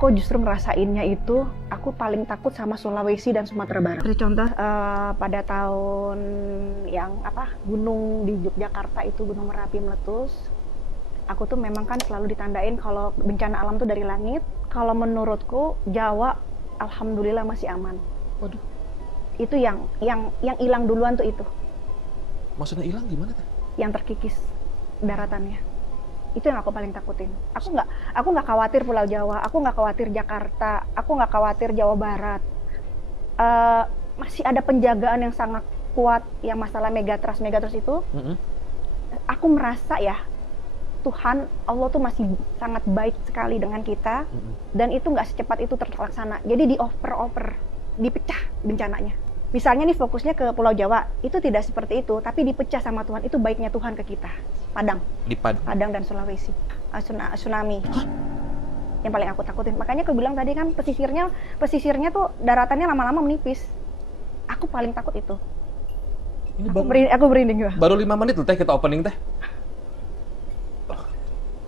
Kok justru ngerasainnya itu, aku paling takut sama Sulawesi dan Sumatera Barat. Seperti contoh, pada tahun gunung di Yogyakarta itu, Gunung Merapi meletus. Aku tuh memang kan selalu ditandain kalau bencana alam tuh dari langit. Kalau menurutku, Jawa alhamdulillah masih aman. Waduh, Itu yang hilang duluan tuh itu, maksudnya hilang gimana teh? yang terkikis daratannya. Itu yang aku paling takutin. Aku nggak khawatir Pulau Jawa, aku nggak khawatir Jakarta, aku nggak khawatir Jawa Barat. Eh, Masih ada penjagaan yang sangat kuat yang masalah megatrust itu. Aku merasa ya Tuhan Allah tuh masih sangat baik sekali dengan kita, dan itu nggak secepat itu terlaksana. Jadi dioper dipecah bencananya. Misalnya nih fokusnya ke Pulau Jawa, itu tidak seperti itu, tapi dipecah sama Tuhan. Itu baiknya Tuhan ke kita. Padang dan Sulawesi, tsunami. Yang paling aku takutin. Makanya aku bilang tadi kan pesisirnya tuh daratannya lama-lama menipis. Aku paling takut itu. Ini Aku berinding. baru 5 menit loh teh kita opening teh.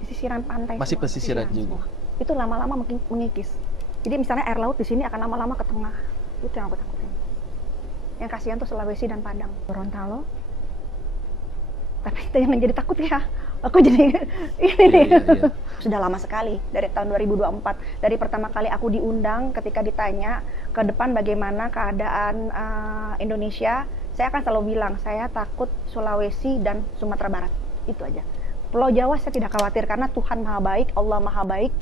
Pesisiran pantai. Masih semua, pesisiran juga. Semua. Itu lama-lama mengikis. Jadi misalnya air laut di sini akan lama-lama ke tengah. Itu yang aku takutin. Yang kasihan tuh Sulawesi dan Padang, Gorontalo. Tapi itu yang menjadi takut ya. Aku jadi ini nih. Iya. Sudah lama sekali, dari tahun 2024. Dari pertama kali aku diundang ketika ditanya ke depan bagaimana keadaan Indonesia, saya akan selalu bilang, saya takut Sulawesi dan Sumatera Barat. Itu aja. Pulau Jawa saya tidak khawatir karena Tuhan Maha Baik, Allah Maha Baik.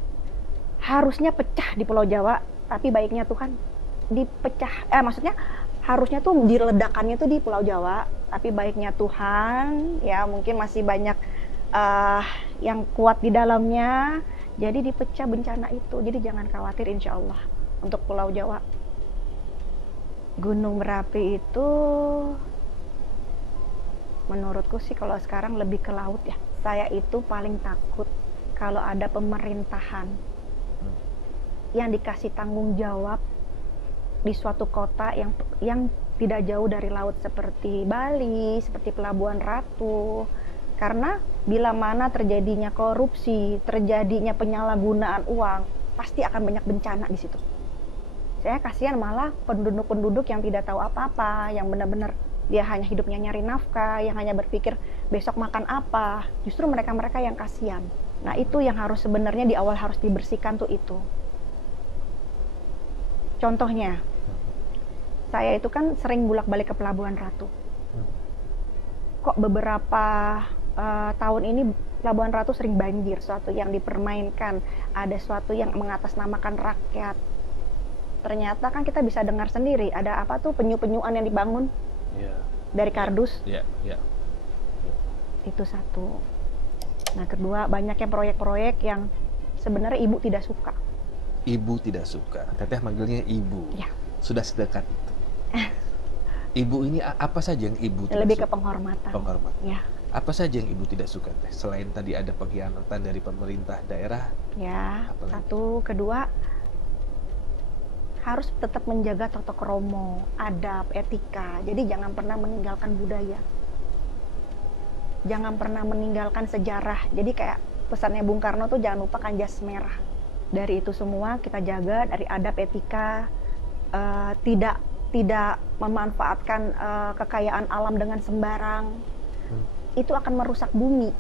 Harusnya pecah di Pulau Jawa, tapi baiknya Tuhan dipecah. Maksudnya harusnya tuh diledakannya tuh di Pulau Jawa, tapi baiknya Tuhan ya mungkin masih banyak yang kuat di dalamnya, jadi dipecah bencana itu. Jadi jangan khawatir, insya Allah. Untuk Pulau Jawa, Gunung Merapi itu menurutku sih kalau sekarang lebih ke laut ya. Saya itu paling takut kalau ada pemerintahan yang dikasih tanggung jawab di suatu kota yang tidak jauh dari laut seperti Bali, seperti Pelabuhan Ratu. Karena bila mana terjadinya korupsi, terjadinya penyalahgunaan uang, pasti akan banyak bencana di situ. Saya kasihan malah penduduk-penduduk yang tidak tahu apa-apa, yang benar-benar dia hanya hidupnya nyari nafkah, yang hanya berpikir besok makan apa. Justru mereka-mereka yang kasihan. Nah, itu yang harus sebenarnya di awal harus dibersihkan tuh itu. Contohnya, saya itu kan sering bolak-balik ke Pelabuhan Ratu. Kok beberapa tahun ini Pelabuhan Ratu sering banjir, suatu yang dipermainkan, ada suatu yang mengatasnamakan rakyat. Ternyata kan kita bisa dengar sendiri, ada apa tuh penyu-penyuan yang dibangun dari kardus. Itu satu. Nah, kedua, banyaknya proyek-proyek yang sebenarnya ibu tidak suka. Ibu tidak suka. Teteh manggilnya ibu. Ya. Sudah sedekat itu. Ibu ini apa saja yang ibu tidak Lebih suka? ke penghormatan. Penghormatan. Ya. Apa saja yang ibu tidak suka teh? Selain tadi ada pengkhianatan dari pemerintah daerah. Ya. Apalagi? Satu, kedua, harus tetap menjaga tata krama, adab, etika. Jadi jangan pernah meninggalkan budaya. Jangan pernah meninggalkan sejarah. Jadi kayak pesannya Bung Karno tuh jangan lupakan jas merah. Dari itu semua kita jaga, dari adab, etika, tidak memanfaatkan kekayaan alam dengan sembarang. Itu akan merusak bumi.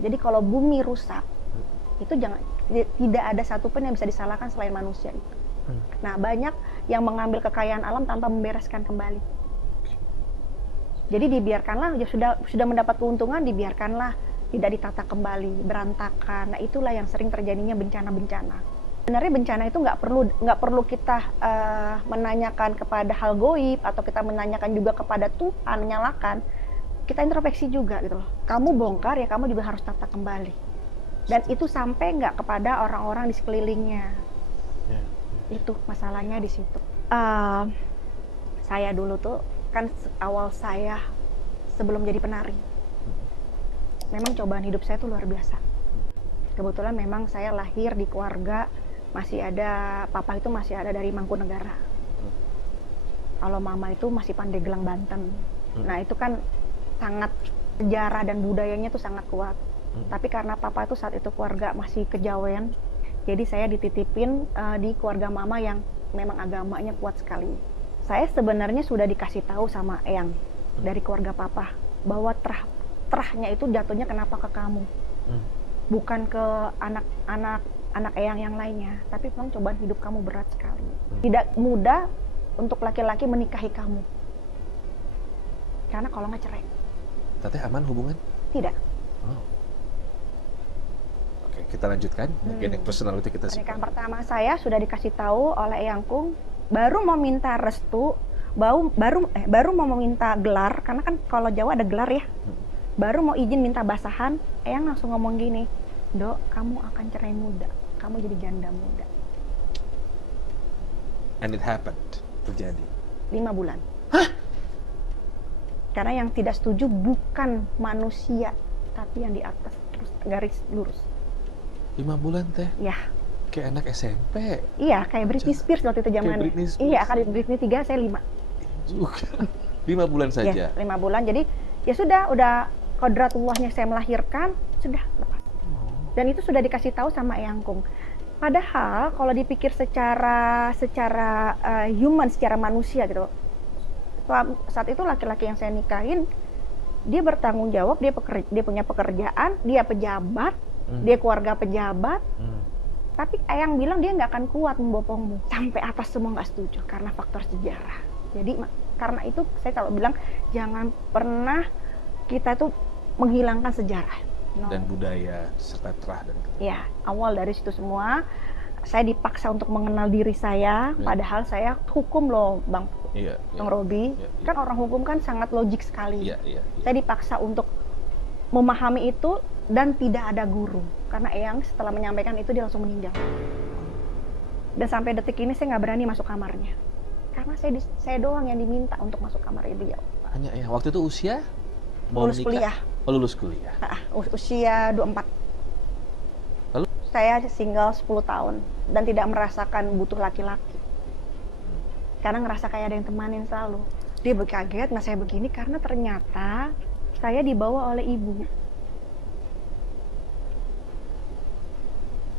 Jadi kalau bumi rusak, itu tidak ada satupun yang bisa disalahkan selain manusia itu. Nah, banyak yang mengambil kekayaan alam tanpa membereskan kembali. Jadi dibiarkanlah, ya sudah mendapat keuntungan, dibiarkanlah, tidak ditata kembali, berantakan. Nah, itulah yang sering terjadinya bencana-bencana. Sebenarnya bencana itu nggak perlu kita menanyakan kepada hal goib, atau kita menanyakan juga kepada Tuhan, menyalahkan. Kita introspeksi juga gitu loh. Kamu bongkar, ya kamu juga harus tata kembali. Dan itu sampai nggak kepada orang-orang di sekelilingnya. Itu masalahnya di situ. Saya dulu tuh kan awal saya sebelum jadi penari, memang cobaan hidup saya tuh luar biasa. Kebetulan memang saya lahir di keluarga masih ada, papa itu masih ada dari Mangkunegaran. Kalau mama itu masih Pandeglang, Banten. Nah, itu kan sangat sejarah dan budayanya tuh sangat kuat. Tapi karena papa itu saat itu keluarga masih kejawen, Jadi saya dititipin di keluarga mama yang memang agamanya kuat sekali. Saya sebenarnya sudah dikasih tahu sama Eyang dari keluarga papa bahwa terahnya itu jatuhnya kenapa ke kamu, bukan ke anak Eyang yang lainnya, tapi memang cobaan hidup kamu berat sekali. Tidak mudah untuk laki-laki menikahi kamu, karena kalau nggak cerai. Teteh aman hubungan? Tidak. Oh. Oke, kita lanjutkan. Bagian yang personality kita Pernikahan pertama saya sudah dikasih tahu oleh Eyangkung, baru mau minta restu, baru mau meminta gelar, karena kan kalau Jawa ada gelar ya. Baru mau izin minta basahan, Eyang langsung ngomong gini, Dok, kamu akan cerai muda, kamu jadi janda muda. And it happened, terjadi. 5 bulan. Hah? Karena yang tidak setuju bukan manusia, tapi yang di atas terus garis lurus. 5 bulan teh? Ya. Kayak anak SMP. Iya, kayak Britney Spears waktu itu zamannya. Britney Spears. Iya, kali Britney 3, saya 5. Juga. 5 bulan saja. Ya, 5 bulan. Jadi ya sudah kodratullahnya saya melahirkan, sudah lepas. Dan itu sudah dikasih tahu sama Eyangkung. Padahal kalau dipikir secara human, secara manusia gitu. Saat itu laki-laki yang saya nikahin, dia bertanggung jawab, dia punya pekerjaan, dia pejabat, dia keluarga pejabat. Tapi Eyang bilang dia nggak akan kuat membopongmu. Sampai atas semua nggak setuju karena faktor sejarah. Jadi karena itu saya kalau bilang jangan pernah kita tuh menghilangkan sejarah. No. Dan budaya serta terah dan ya, awal dari situ semua saya dipaksa untuk mengenal diri saya, padahal saya hukum loh Bang Robi. Kan orang hukum kan sangat logik sekali. Saya dipaksa untuk memahami itu dan tidak ada guru, karena Eyang setelah menyampaikan itu dia langsung meninggal. Dan sampai detik ini saya nggak berani masuk kamarnya, karena saya doang yang diminta untuk masuk kamar beliau. Hanya Eyang. Waktu itu usia? Lulus kuliah. Oh, lulus kuliah. Usia 24. Lalu? Saya single 10 tahun dan tidak merasakan butuh laki-laki. Karena ngerasa kayak ada yang temanin selalu. Dia kaget, nah saya begini karena ternyata saya dibawa oleh ibu.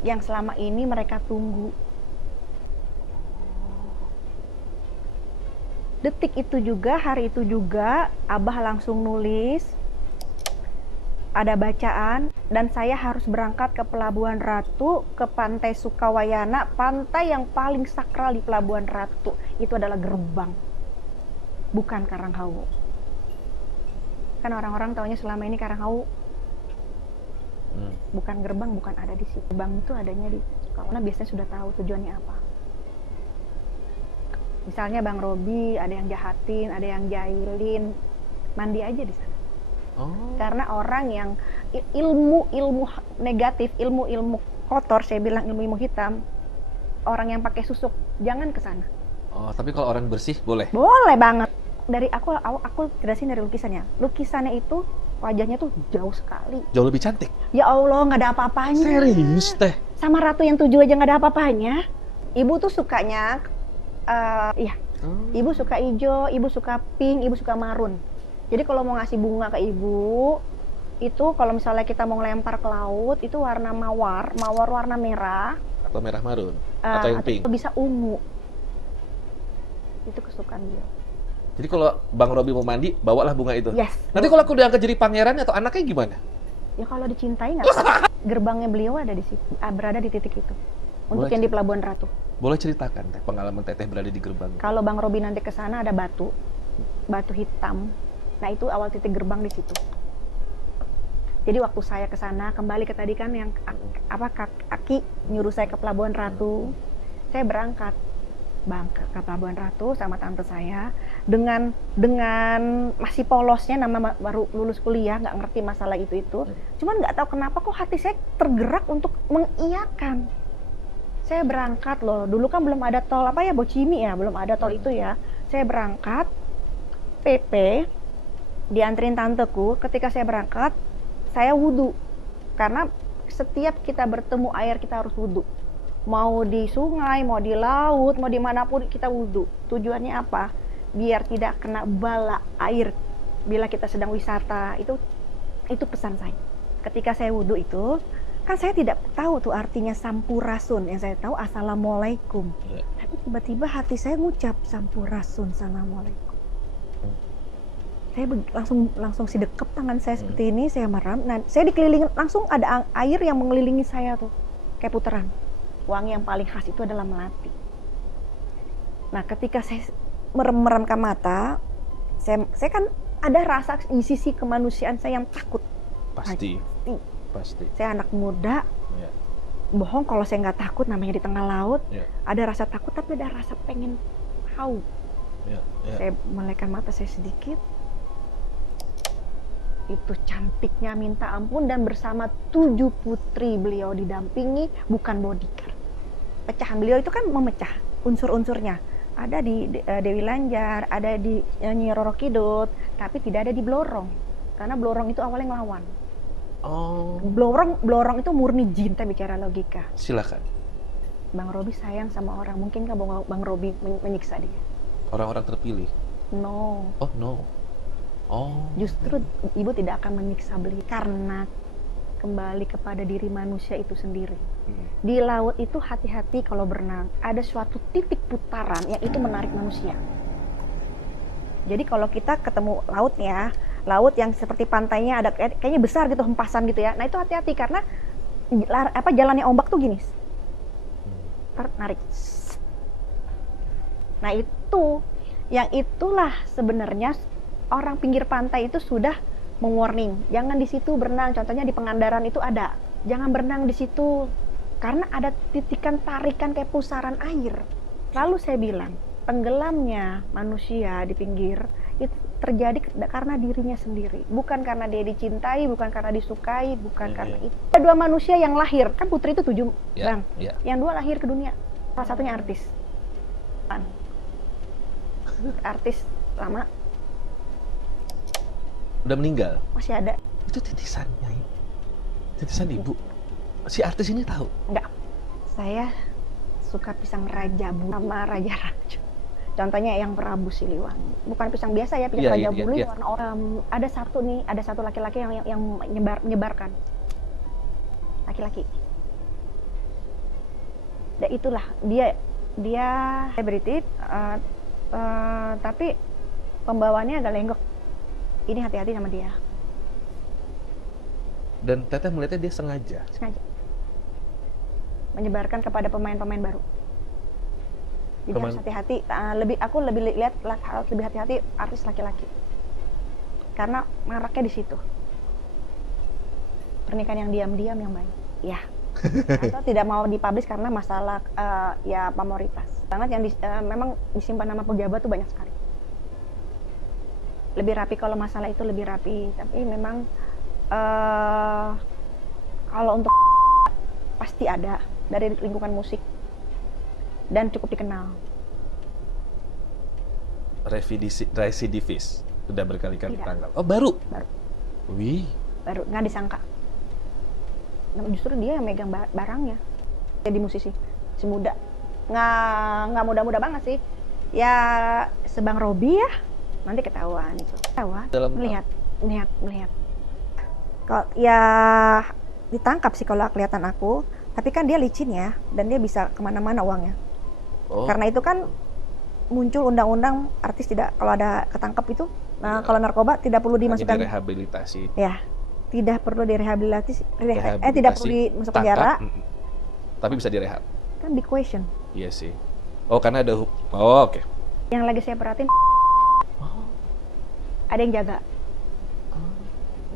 Yang selama ini mereka tunggu. Detik itu juga, hari itu juga, Abah langsung nulis, ada bacaan, dan saya harus berangkat ke Pelabuhan Ratu, ke Pantai Sukawayana, pantai yang paling sakral di Pelabuhan Ratu. Itu adalah gerbang, bukan Karanghawu. Kan orang-orang taunya selama ini Karanghawu. Bukan gerbang, bukan ada di situ. Gerbang itu adanya di Sukawayana, biasanya sudah tahu tujuannya apa. Misalnya Bang Robi, ada yang jahatin, ada yang jahilin, mandi aja di sana. Karena orang yang ilmu negatif, ilmu kotor, saya bilang ilmu hitam, orang yang pakai susuk, jangan ke sana. Oh, tapi kalau orang bersih boleh? Boleh banget. Dari aku jelasin dari lukisannya. Lukisannya itu wajahnya tuh jauh sekali. Jauh lebih cantik? Ya Allah, nggak ada apa-apanya. Serius teh? Sama Ratu yang 7 aja nggak ada apa-apanya. Ibu tuh sukanya ibu suka hijau, ibu suka pink, ibu suka marun. Jadi kalau mau ngasih bunga ke ibu, itu kalau misalnya kita mau ngelempar ke laut, itu warna mawar warna merah. Atau merah marun? Atau yang pink? Atau bisa ungu. Itu kesukaan dia. Jadi kalau Bang Robi mau mandi, bawalah bunga itu? Yes. Nanti kalau aku diangkat jadi pangeran atau anaknya gimana? Ya kalau dicintai nggak apa-apa. Gerbangnya beliau ada di situ, berada di titik itu. Untuk yang di Pelabuhan Ratu. Boleh ceritakan teh pengalaman teteh berada di gerbang? Kalau Bang Robi nanti ke sana ada batu hitam. Nah itu awal titik gerbang di situ. Jadi waktu saya ke sana, kembali ke tadi kan yang Aki nyuruh saya ke Pelabuhan Ratu, saya berangkat ke Pelabuhan Ratu sama tante saya dengan masih polosnya, nama baru lulus kuliah, nggak ngerti masalah itu. Cuman nggak tahu kenapa kok hati saya tergerak untuk mengiyakan. Saya berangkat loh, dulu kan belum ada tol Bocimi ya, belum ada tol itu ya. Saya berangkat, PP, dianterin tanteku. Ketika saya berangkat, saya wudhu. Karena setiap kita bertemu air, kita harus wudhu. Mau di sungai, mau di laut, mau dimanapun kita wudhu. Tujuannya apa? Biar tidak kena bala air bila kita sedang wisata. Itu pesan saya. Ketika saya wudhu itu, Kan saya tidak tahu tuh artinya sampurasun, yang saya tahu assalamualaikum. Ya. Tapi tiba-tiba hati saya ngucap sampurasun, assalamualaikum. Saya langsung sidekep tangan saya seperti ini, saya merem. Nah, saya dikelilingi, langsung ada air yang mengelilingi saya tuh, kayak puteran. Wangi yang paling khas itu adalah melati. Nah, ketika saya meremkan mata, saya kan ada rasa di sisi kemanusiaan saya yang takut. Pasti. Saya anak muda, Ya. bohong kalau saya nggak takut, namanya di tengah laut. Ya. Ada rasa takut, tapi ada rasa pengen tahu. Ya. Ya. Saya melekkan mata saya sedikit. Itu cantiknya minta ampun, dan bersama 7 putri beliau didampingi, bukan bodyguard. Pecahan beliau itu kan memecah unsur-unsurnya. Ada di Dewi Lanjar, ada di Nyi Roro Kidul, tapi tidak ada di Blorong. Karena Blorong itu awalnya ngelawan. Oh. Blorong itu murni jin, kita bicara logika. Silakan. Bang Robi sayang sama orang, mungkin nggak Bang Robi menyiksa dia? Orang-orang terpilih. No. Oh no. Oh. Justru ibu tidak akan menyiksa beliau karena kembali kepada diri manusia itu sendiri. Di laut itu hati-hati kalau berenang. Ada suatu titik putaran yang itu menarik manusia. Jadi kalau kita ketemu laut ya, laut yang seperti pantainya ada kayaknya besar gitu, hempasan gitu ya. Nah itu hati-hati karena jalannya ombak tuh gini. Narik. Nah itu, yang itulah sebenarnya orang pinggir pantai itu sudah mewarning, jangan di situ berenang. Contohnya di Pangandaran itu ada, jangan berenang di situ karena ada titikan tarikan kayak pusaran air. Lalu saya bilang, tenggelamnya manusia di pinggir itu terjadi karena dirinya sendiri, bukan karena dia dicintai, bukan karena disukai, bukan karena itu. Ada 2 manusia yang lahir, kan putri itu 7, Bang. Yang 2 lahir ke dunia, salah satunya artis. Artis lama. Udah meninggal? Masih ada. Itu titisannya, titisan ibu. Si artis ini tahu? Enggak. Saya suka pisang raja bulu sama raja raja. Contohnya yang Prabu Siliwangi. Bukan pisang biasa ya, pisang raja bulu warna oranye. Ada satu laki-laki yang menyebarkan. Laki-laki. Dan itulah dia selebriti, tapi pembawaannya agak lenggok. Ini hati-hati sama dia. Dan Teteh melihatnya dia sengaja menyebarkan kepada pemain-pemain baru. Jadi harus hati-hati. Aku lebih lihat harus lebih hati-hati artis laki-laki. Karena maraknya di situ. Pernikahan yang diam-diam yang banyak. Ya. Atau tidak mau dipublish karena masalah ya pamoritas. Banget yang memang disimpan nama pejabat tuh banyak sekali. Lebih rapi kalau masalah itu lebih rapi, tapi memang kalau untuk pasti ada dari lingkungan musik dan cukup dikenal. Residivis sudah berkali-kali ditangkap. Oh baru? Wih. Baru, nggak disangka. Nah, justru dia yang megang barangnya. Jadi musisi, si muda, nggak muda-muda banget sih. Ya sebang Robi ya. Nanti ketahuan itu. Melihat. Kalau ya ditangkap sih kalau kelihatan aku, tapi kan dia licin ya, dan dia bisa kemana-mana uangnya. Karena itu kan muncul undang-undang artis tidak, kalau ada ketangkap itu, nah kalau narkoba tidak perlu dimasukkan. Direhabilitasi. Ya, tidak perlu direhabilitasi, tidak perlu dimasuk penjara. Tapi bisa direhab. Kan di question. Iya sih. Oh karena ada oke. Yang lagi saya perhatiin. Ada yang jaga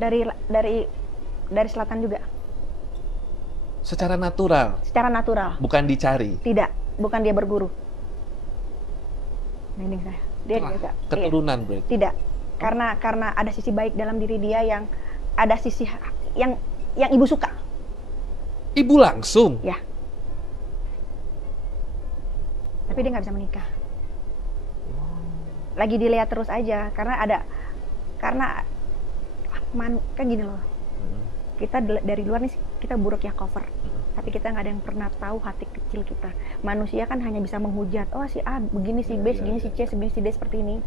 dari selatan juga. Secara natural. Bukan dicari. Tidak, bukan dia berguru. Mending saya. Dia jaga. Keturunan berarti. Tidak, karena ada sisi baik dalam diri dia, yang ada sisi yang ibu suka. Ibu langsung. Ya. Tapi dia nggak bisa menikah. Lagi dilihat terus aja karena kan gini loh, kita dari luar nih kita buruk ya cover, tapi kita nggak ada yang pernah tahu hati kecil kita. Manusia kan hanya bisa menghujat, oh si A begini, si B segini, si C segini, si D seperti ini.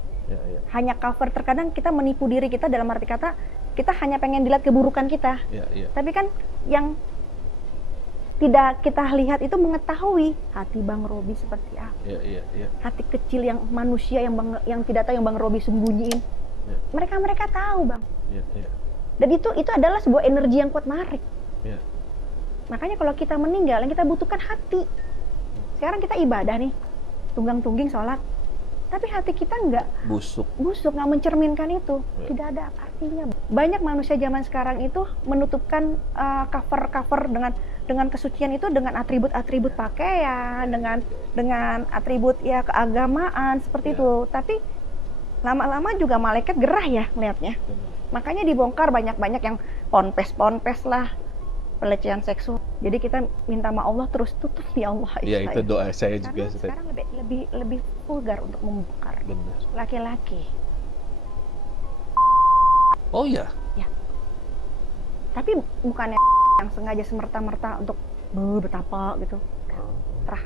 Hanya cover. Terkadang kita menipu diri kita, dalam arti kata kita hanya pengen dilihat keburukan kita. Tapi kan yang tidak kita lihat itu mengetahui hati Bang Robi seperti apa. Iya. Hati kecil yang manusia yang tidak tahu yang Bang Robi sembunyiin. Ya. Mereka tahu, Bang. Iya. Dan itu adalah sebuah energi yang kuat narik. Iya. Makanya kalau kita meninggal, yang kita butuhkan hati. Sekarang kita ibadah nih, tunggang-tungging sholat, tapi hati kita Busuk. nggak mencerminkan itu. Ya. Tidak ada artinya. Banyak manusia zaman sekarang itu menutupkan cover dengan kesucian itu dengan atribut-atribut pakaian, dengan atribut ya keagamaan seperti Ya. itu. Tapi lama-lama juga malaikat gerah ya melihatnya. Makanya dibongkar banyak-banyak yang ponpes lah, pelecehan seksual. Jadi kita minta sama Allah terus tutup ya Allah. Iya, itu doa saya Karena juga. Ustaz. sekarang lebih vulgar untuk membongkar Benar. laki-laki. Oh iya. Tapi bukannya yang sengaja semerta-merta untuk betapa gitu. Terah.